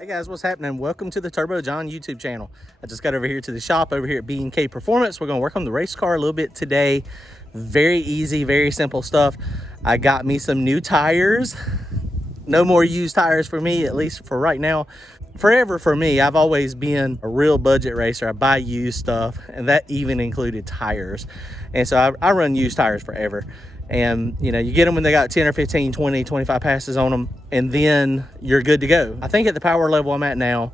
Hey guys, what's happening? Welcome to the Turbo John YouTube channel. I just got over here to the shop over here at B&K Performance. We're gonna work on the race car a little bit today. Very easy, very simple stuff. I got me some new tires. No more used tires for me, at least for right now. Forever for me, I've always been a real budget racer. I buy used stuff, and that even included tires. And so I run used tires forever. And you know, you get them when they got 10 or 15, 20, 25 passes on them, and then you're good to go. I think at the power level I'm at now,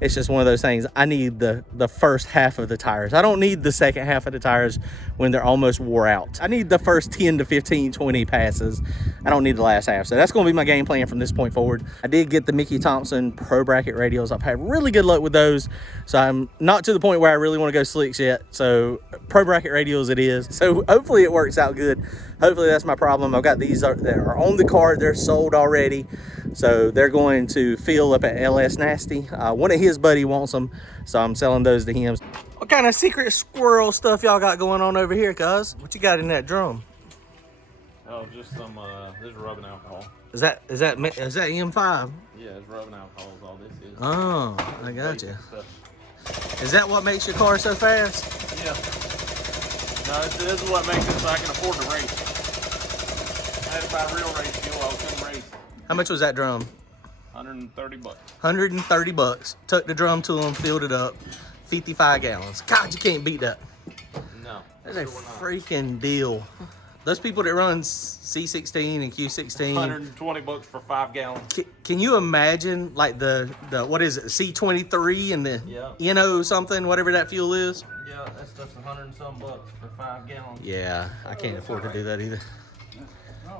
it's just one of those things. I need the first half of the tires. I don't need the second half of the tires when they're almost wore out. I need the first 10 to 15, 20 passes. I don't need the last half. So that's going to be my game plan from this point forward. I did get the Mickey Thompson Pro Bracket radials. I've had really good luck with those. So I'm not to the point where I really want to go slicks yet. So Pro Bracket radials it is. So hopefully it works out good. Hopefully that's my problem. I've got these that are on the card. They're sold already. So they're going to Phill up at LS Nasty. One of his buddy wants them, so I'm selling those to him. What kind of secret squirrel stuff y'all got going on over here, cuz? What you got in that drum? Oh, just some, this is rubbing alcohol. Is that M5? Yeah, it's rubbing alcohol is all this is. Oh, I got you. Is that what makes your car so fast? Yeah. No, this is what makes it so I can afford to race. I had to buy real race fuel, I couldn't race. How much was that drum? 130 bucks. 130 bucks. Took the drum to him, filled it up. 55 gallons. God, you can't beat that. No. That's a freaking deal. Those people that run C16 and Q16. 120 bucks for 5 gallons. Can you imagine like the what is it, C23 and the NO something, whatever that fuel is? Yeah, that's just 100 and some bucks for 5 gallons. Yeah, I can't afford to do that either.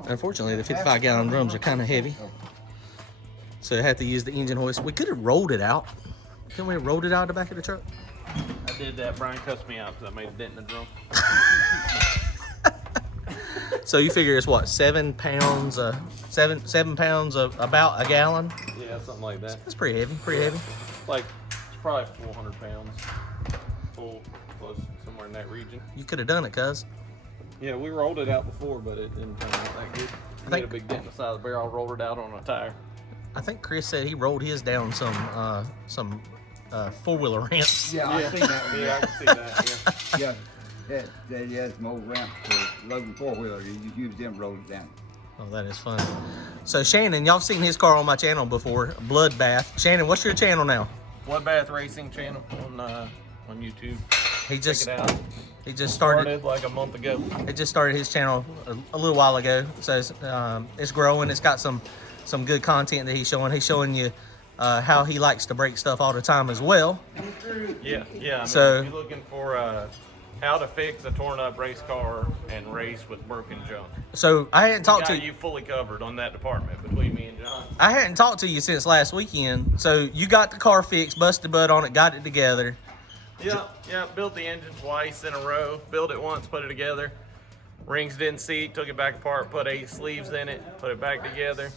Unfortunately, the 55 gallon drums are kind of heavy. So I had to use the engine hoist. We could have rolled it out. Couldn't we have rolled it out of the back of the truck? I did that. Brian cussed me out because I made a dent in the drum. So you figure it's what, 7 pounds, 7 pounds of about a gallon? Yeah, something like that. That's pretty heavy, pretty heavy. Like, it's probably 400 pounds. Full, close, somewhere in that region. You could have done it, cuz. Yeah, we rolled it out before, but it didn't turn out that good. I made a big dent in the side of the barrel, rolled it out on a tire. I think Chris said he rolled his down some four-wheeler ramps. Yeah, I think that. Yeah, I can see that, yeah. They had some old ramps for loading four-wheeler. You just use them, roll it down. Oh, that is fun. So Shannon, y'all seen his car on my channel before, Bloodbath. Shannon, what's your channel now? Bloodbath Racing channel on YouTube. He just Check it out. He just started like a month ago. He just started his channel a little while ago. So it's growing. It's got some good content that he's showing. He's showing you how he likes to break stuff all the time as well. Yeah. I mean, So if you're looking for how to fix a torn up race car and race with broken junk. So I hadn't talked to you fully covered on that department between me and John. I hadn't talked to you since last weekend. So you got the car fixed, busted butt on it, got it together. Yeah, built the engine twice in a row. Built it once, put it together. Rings didn't seat, took it back apart, put 8 sleeves in it, put it back together.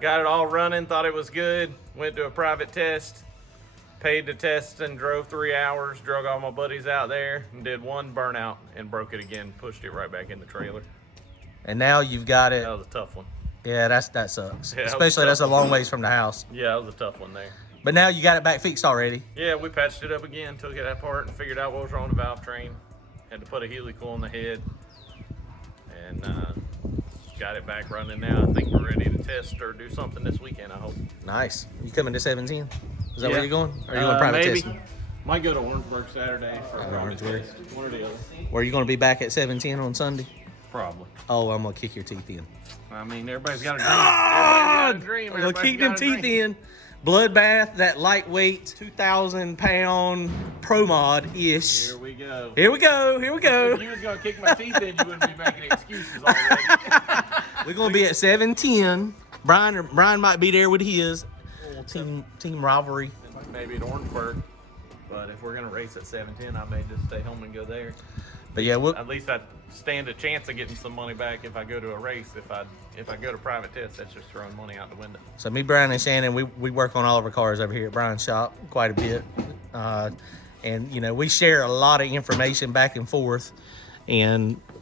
Got it all running, thought it was good. Went to a private test, paid the test and drove 3 hours, drug all my buddies out there and did one burnout and broke it again, pushed it right back in the trailer. And now you've got it. That was a tough one. Yeah, that sucks. Yeah, especially that's a long ways from the house. Yeah, that was a tough one there. But now you got it back fixed already. Yeah, we patched it up again, took it apart and figured out what was wrong with the valve train. Had to put a helical on the head and got it back running now. I think we're ready to test or do something this weekend, I hope. Nice. You coming to 17? Is that where you're going? Or are you going private maybe. testing? Might go to Orangeburg Saturday for Orangeburg. One or the other. Or are you going to be back at 17 on Sunday? Probably. Oh, I'm going to kick your teeth in. I mean, everybody's got a dream. Everybody's got a dream. You'll kick them teeth in. Bloodbath, that lightweight, 2,000-pound Pro Mod-ish. Here we go. Here we go. Here we go. If you was going to kick my teeth in, you wouldn't be making excuses already. We're going to be at 710. Brian might be there with his team rivalry. Maybe at Orangeburg. But if we're going to race at 710, I may just stay home and go there. But yeah, at least I stand a chance of getting some money back if I go to a race. If I go to private tests, that's just throwing money out the window. So me, Brian, and Shannon, we work on all of our cars over here at Brian's shop quite a bit. And, you know, we share a lot of information back and forth.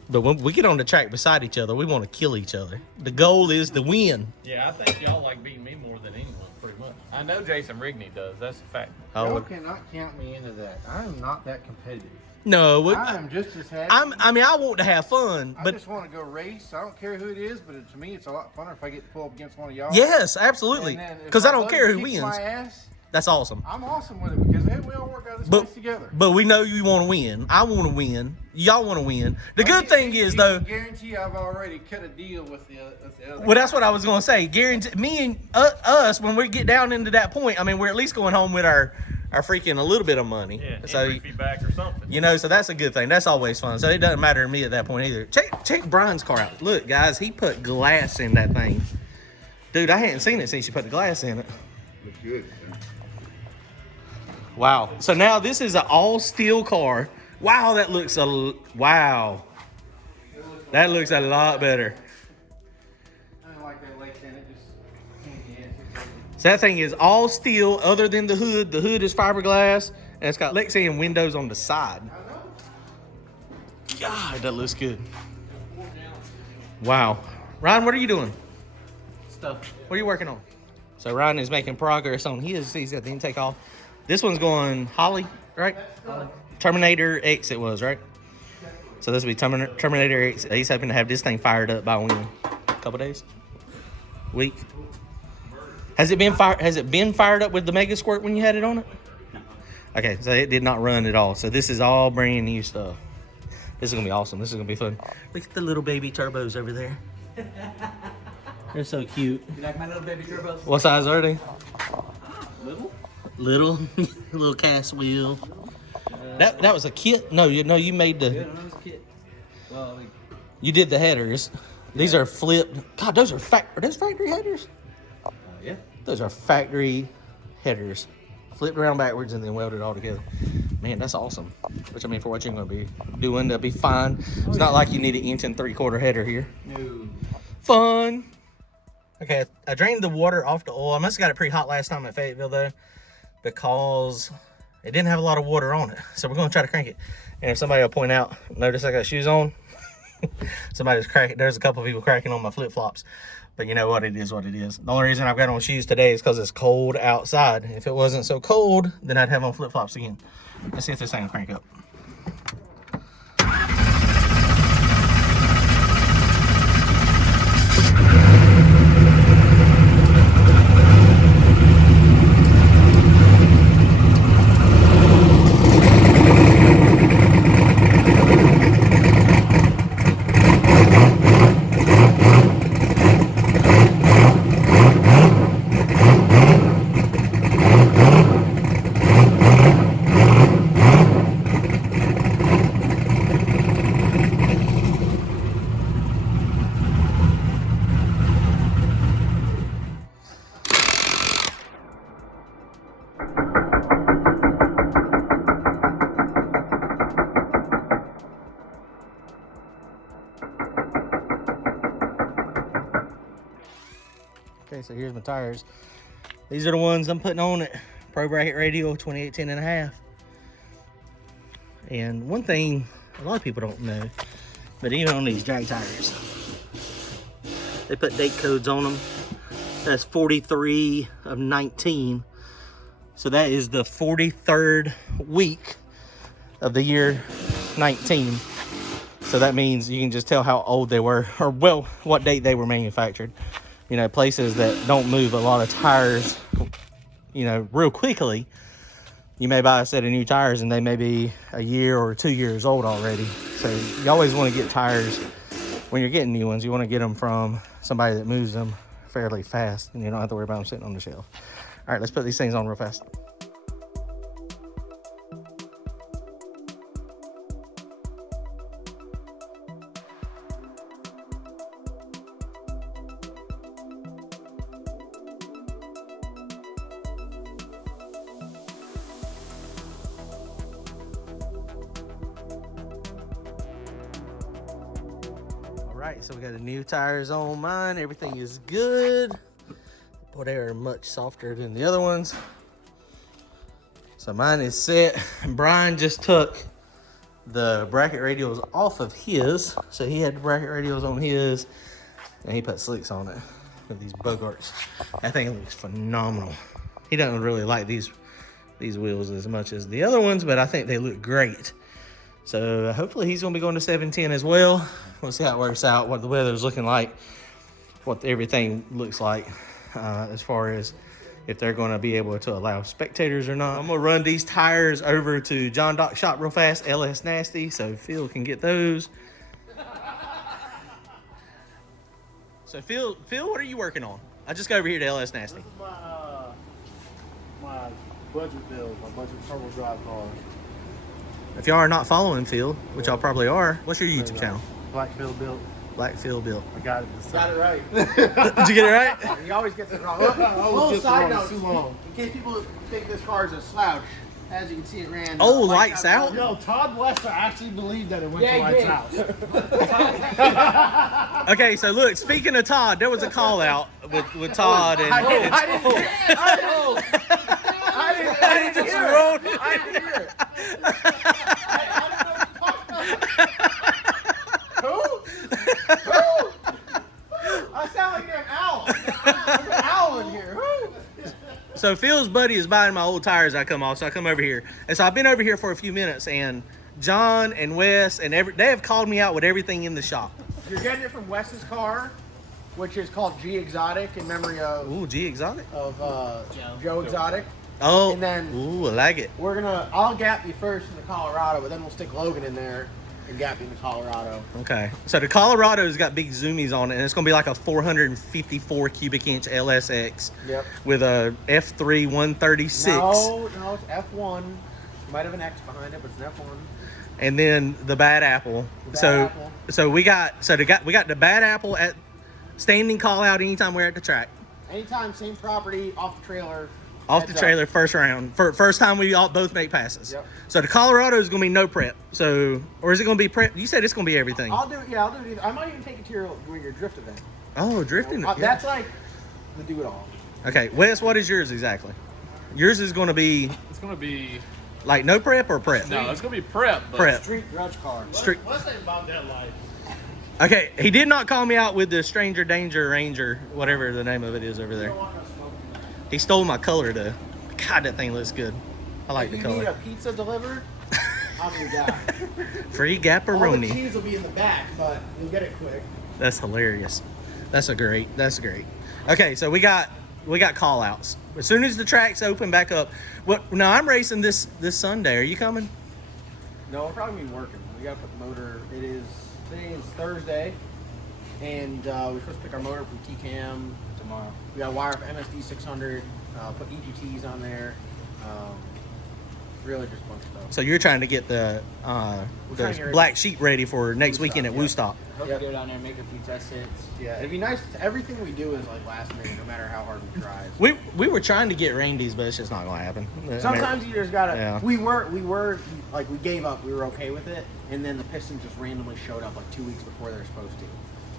But when we get on the track beside each other, we want to kill each other. The goal is to win. Yeah, I think y'all like beating me more than anyone, pretty much. I know Jason Rigney does. That's a fact. Y'all cannot count me into that. I am not that competitive. No, I am just as happy. I mean, I want to have fun, I but just want to go race. I don't care who it is, but to me, it's a lot funner if I get to pull up against one of y'all. yes, absolutely. Because I don't care who wins. My ass, That's awesome. I'm awesome with it because hey, we all work out this place together. But we know you want to win. I want to win. Y'all want to win. The good thing is, though. I guarantee I've already cut a deal with the other. Well, that's what I was going to say. Guarantee me and us, when we get down into that point, I mean, we're at least going home with our freaking a little bit of money. Yeah, so feedback or something. You know, so that's a good thing. That's always fun. So it doesn't matter to me at that point either. Check Brian's car out. Look, guys, he put glass in that thing. Dude, I hadn't seen it since you put the glass in it. Looks good. Wow. So now this is an all steel car. Wow, that looks wow. That looks a lot better. I don't like that lace in it. So that thing is all steel other than the hood. The hood is fiberglass and it's got Lexian windows on the side. God, that looks good. Wow. Ryan, what are you doing? Stuff. What are you working on? So Ryan is making progress on his. He's got the intake off. This one's going Holly, right? Holly. Terminator X it was, right? So this will be Terminator X. He's hoping to have this thing fired up by when? A couple days? Week? Has it been fired up with the Mega Squirt when you had it on it? No. Okay, so it did not run at all. So this is all brand new stuff. This is gonna be awesome. This is gonna be fun. Look at the little baby turbos over there. They're so cute. You like my little baby turbos? What size are they? Little? Little cast wheel. That was a kit? No, you made the. Yeah, that was a kit. Well, You did the headers. These are flipped. God, those are factory headers? yeah. Those are factory headers. Flipped around backwards and then welded all together. Man, that's awesome. Which, I mean, for what you're going to be doing, that'll be fine. It's not like you need an 1 3/4 header here. No. Fun. Okay, I drained the water off the oil. I must have got it pretty hot last time at Fayetteville, though, because it didn't have a lot of water on it. So we're going to try to crank it. And if somebody will point out, notice I got shoes on. Somebody's cracking. There's a couple people cracking on my flip-flops. But you know what? It is what it is. The only reason I've got on shoes today is because it's cold outside. If it wasn't so cold, then I'd have on flip-flops again. Let's see if this thing will crank up. Okay, so here's my tires. These are the ones I'm putting on it. Pro Bracket Radial 2810.5. And one thing a lot of people don't know, but even on these drag tires, they put date codes on them. That's 43 of 19. So that is the 43rd week of the year 19. So that means you can just tell how old they were, or well, what date they were manufactured. You know, places that don't move a lot of tires, you know, real quickly, you may buy a set of new tires and they may be a year or 2 years old already. So you always want to get tires, when you're getting new ones, you want to get them from somebody that moves them fairly fast and you don't have to worry about them sitting on the shelf. All right, let's put these things on real fast. Right, so we got the new tires on mine. Everything is good. Boy, they are much softer than the other ones. So mine is set. And Brian just took the bracket radials off of his. So he had the bracket radials on his, and he put slicks on it with these Bogarts. That thing looks phenomenal. He doesn't really like these wheels as much as the other ones, but I think they look great. So hopefully he's going to be going to 710 as well. We'll see how it works out, what the weather's looking like, what everything looks like as far as if they're going to be able to allow spectators or not. I'm going to run these tires over to John Doc shop real fast, LS Nasty, so Phil can get those. So Phil, what are you working on? I just got over here to LS Nasty. This is my budget build, my budget turbo drive car. If y'all are not following Phil, which y'all probably are, what's your YouTube channel? BlackPhillBuilt. BlackPhillBuilt. I got it this time. Got it right. Did you get it right? He always gets it wrong. always Little gets it side wrong, note, it's too long. in case people think this car is a slouch, as you can see, it ran. Oh, lights out? Yo, Todd Lester actually believed that it went Yeah, to he lights did. out. Okay, so look, speaking of Todd, there was a call out with Todd and I didn't just hear rolled. it. I didn't hear it. Who? I sound like an owl. There's an owl in here. Who? So Phil's buddy is buying my old tires. I come off, so I come over here, and so I've been over here for a few minutes, and John and Wes and they have called me out with everything in the shop. You're getting it from Wes's car, which is called G Exotic in memory of Ooh, G Exotic. Joe Exotic. Oh, And then- ooh, I like it. I'll gap you first in the Colorado, but then we'll stick Logan in there and gap you in the Colorado. Okay, so the Colorado's got big zoomies on it, and it's gonna be like a 454 cubic inch LSX Yep. with a F3 136. No, it's F1. Might have an X behind it, but it's an F1. And then the Bad Apple. The so Bad Apple. so we got the Bad Apple at standing call out anytime we're at the track. Anytime, same property, off the trailer. Off the heads up. trailer, first round. First time we all both make passes. Yep. So the Colorado is gonna be no prep. So, or is it gonna be prep? You said it's gonna be everything. I'll do it either. I might even take it to your drift event. Oh, drifting. Yeah. That's like the do it all. Okay, Wes, what is yours exactly? Yours is gonna be It's gonna be like no prep or prep? no. It's gonna be prep. But Prep. Street grudge car. Street. What's about that life? Okay, he did not call me out with the Stranger Danger Ranger, whatever the name of it is over there. He stole my color though. God, that thing looks good. I like the If you need a color. pizza delivered, I'm your guy. Free All the Gapperoni. cheese will be in the back, but you'll get it quick. That's hilarious. That's great. Okay, so we got call outs. As soon as the track's open back up. Now I'm racing this Sunday. Are you coming? No, we'll probably be working. We gotta put the motor. Today is Thursday, and we're supposed to pick our motor from TCAM tomorrow. We got to wire up MSD 600, put EGTs on there. Really just a bunch of stuff. So you're trying to get the trying to get black sheep ready for next weekend at yeah. Woostop. Hope Yep. you go down there and make a few test hits. Yeah, it'd be nice. Everything we do is like last minute, no matter how hard we try. We were trying to get Randy's, but it's just not gonna happen. I mean, Sometimes you just gotta. Yeah. We were like we gave up. We were okay with it, and then the Pistons just randomly showed up like 2 weeks before they were supposed to,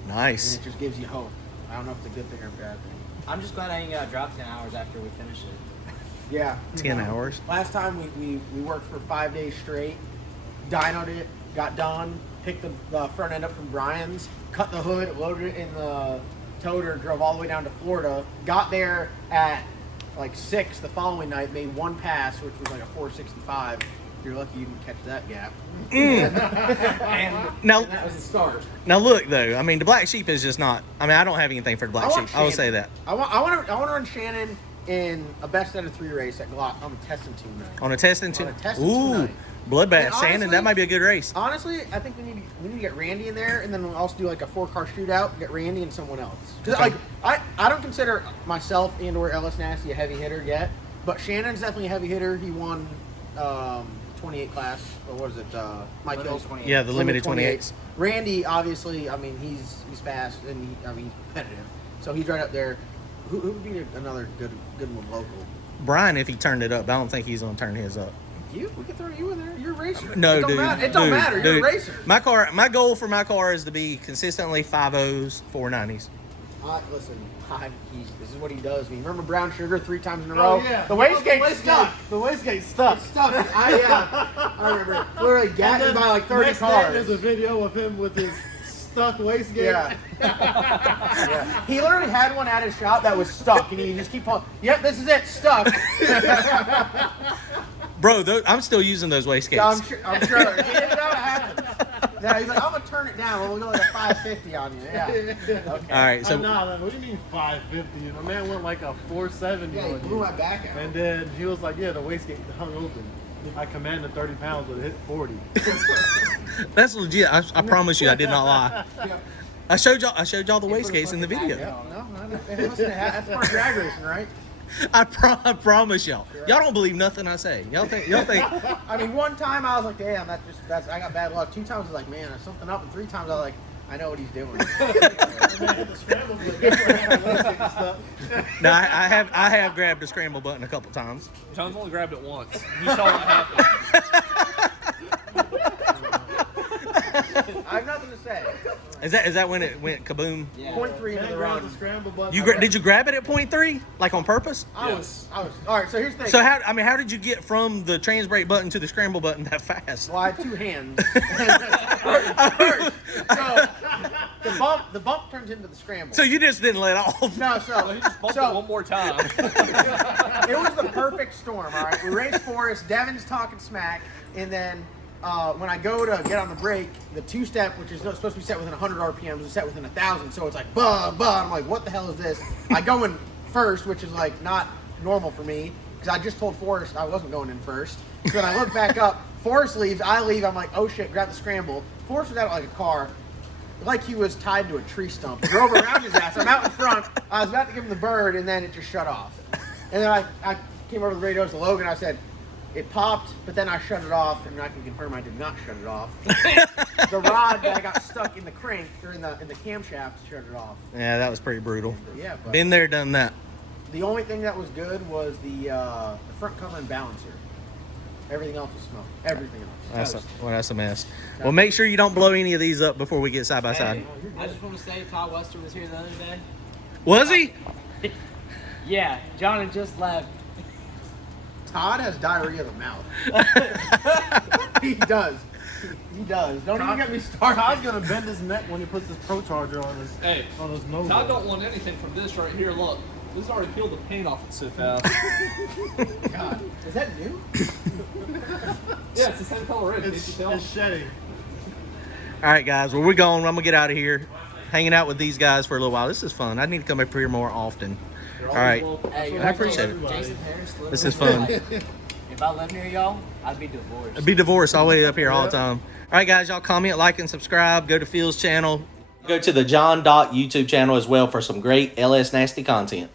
and nice. it just gives you hope. I don't know if it's a good thing or a bad thing. I'm just glad I ain't got dropped 10 hours after we finish it. Yeah. 10 hours. Last time we worked for 5 days straight, dynoed it, got done, picked the front end up from Brian's, cut the hood, loaded it in the toter, drove all the way down to Florida, got there at like 6 the following night, made one pass, which was like a 465. You're lucky you didn't catch that gap. and Now, that was the start. now look though. I mean, the black sheep is just not. I mean, I don't have anything for the black want sheep. I will Shannon. say that. I want to run Shannon in a best out of 3 race at Glock on the testing team night. On a testing On a too. testing Ooh, tonight. bloodbath. And Shannon, honestly- that might be a good race. Honestly, I think we need to get Randy in there, and then we'll also do like a 4-car shootout. Get Randy and someone else. Because Okay. like I don't consider myself and/or Ellis Nasty a heavy hitter yet, but Shannon's definitely a heavy hitter. He won 28 class, or what is it? Mike Limited Hill's 28. Yeah, the limited 28s. Randy, obviously, I mean he's fast and he's competitive, so he's right up there. Who would be another good one local? Brian, if he turned it up, I don't think he's gonna turn his up. You? We can throw you in there. You're a racer. No, it don't dude. Matter. It don't dude, matter. You're dude. a racer. My goal for my car is to be consistently 5.0s, 4.90s. This is what he does to me. Remember Brown Sugar 3 times in a row? Oh, yeah. The wastegate stuck. The wastegate stuck. Stuck. I remember literally gagged by like 30 cars. There's a video of him with his stuck wastegate. Yeah. He literally had one at his shop that was stuck, and he just keep on. Yep, this is it, stuck. Bro, I'm still using those wastegates. Yeah, I'm sure. He didn't know it happened. Yeah, he's like, I'm gonna turn it down. We'll go like a 550 on you. Yeah. Okay. All right, so What do you mean 550? My man went like a 470. Yeah, he on blew you. my back out. And then he was like, yeah, the wastegate hung open. I commanded 30 pounds, but it hit 40. that's legit. I promise you, I did not lie. Yeah. I showed y'all the wastegates in the video. Listen, that's part of drag racing, right? I promise y'all. Y'all don't believe nothing I say. Y'all think. I mean, one time I was like, damn, I got bad luck. 2 times I was like, man, there's something up. And 3 times I was like, I know what he's doing. No, I have grabbed the scramble button a couple times. John's only grabbed it once. He saw what happened. I have nothing to say. Is that when it went kaboom? Yeah. 0.3 into the run. The scramble button. Did you grab it at 0.3, like on purpose? I was. All right, so here's the thing. So how did you get from the trans brake button to the scramble button that fast? Well, I had 2 hands. First, so the bump turns into the scramble. So you just didn't let off? No, so He just bumped it one more time. it was the perfect storm. All right, we raced Forest. Devin's talking smack, and then when I go to get on the brake, the 2-step, which is supposed to be set within 100 RPMs, is set within 1,000. So it's like bah bah. I'm like, what the hell is this? I go in first, which is like not normal for me because I just told Forrest I wasn't going in first. So then I look back up. Forrest leaves. I leave. I'm like, oh shit, grab the scramble. Forrest was out like a car, like he was tied to a tree stump. Drove around his ass. I'm out in front. I was about to give him the bird, and then it just shut off. And then I came over to the radios to Logan. I said, it popped, but then I shut it off, and I can confirm I did not shut it off. The rod that I got stuck in the crank or in the camshaft shut it off. Yeah, that was pretty brutal. Yeah, but Been there, done that. the only thing that was good was the front cover and balancer. Everything else was smoke. Everything else. That's a mess. Well, make sure you don't blow any of these up before we get side by side. I just want to say Todd Wester was here the other day. Was he? Yeah, John had just left. Todd has diarrhea of the mouth. He does. He does. Don't even get me started. Todd's gonna bend his neck when he puts his pro charger on his nose. Todd don't want anything from this right here. Look, this has already peeled the paint off it so fast. God, is that new? Yeah, it's the same color red. It's shedding. All right, guys. Well, we're going. I'm gonna get out of here. Hanging out with these guys for a little while. This is fun. I need to come up here more often. All right. Hey, I appreciate it. Jason Harris. This is fun. If I lived near y'all, I'd be divorced. I'd be divorced all the way up here all the time. All right, guys. Y'all comment, like, and subscribe. Go to Phil's channel. Go to the John Doc YouTube channel as well for some great LS Nasty content.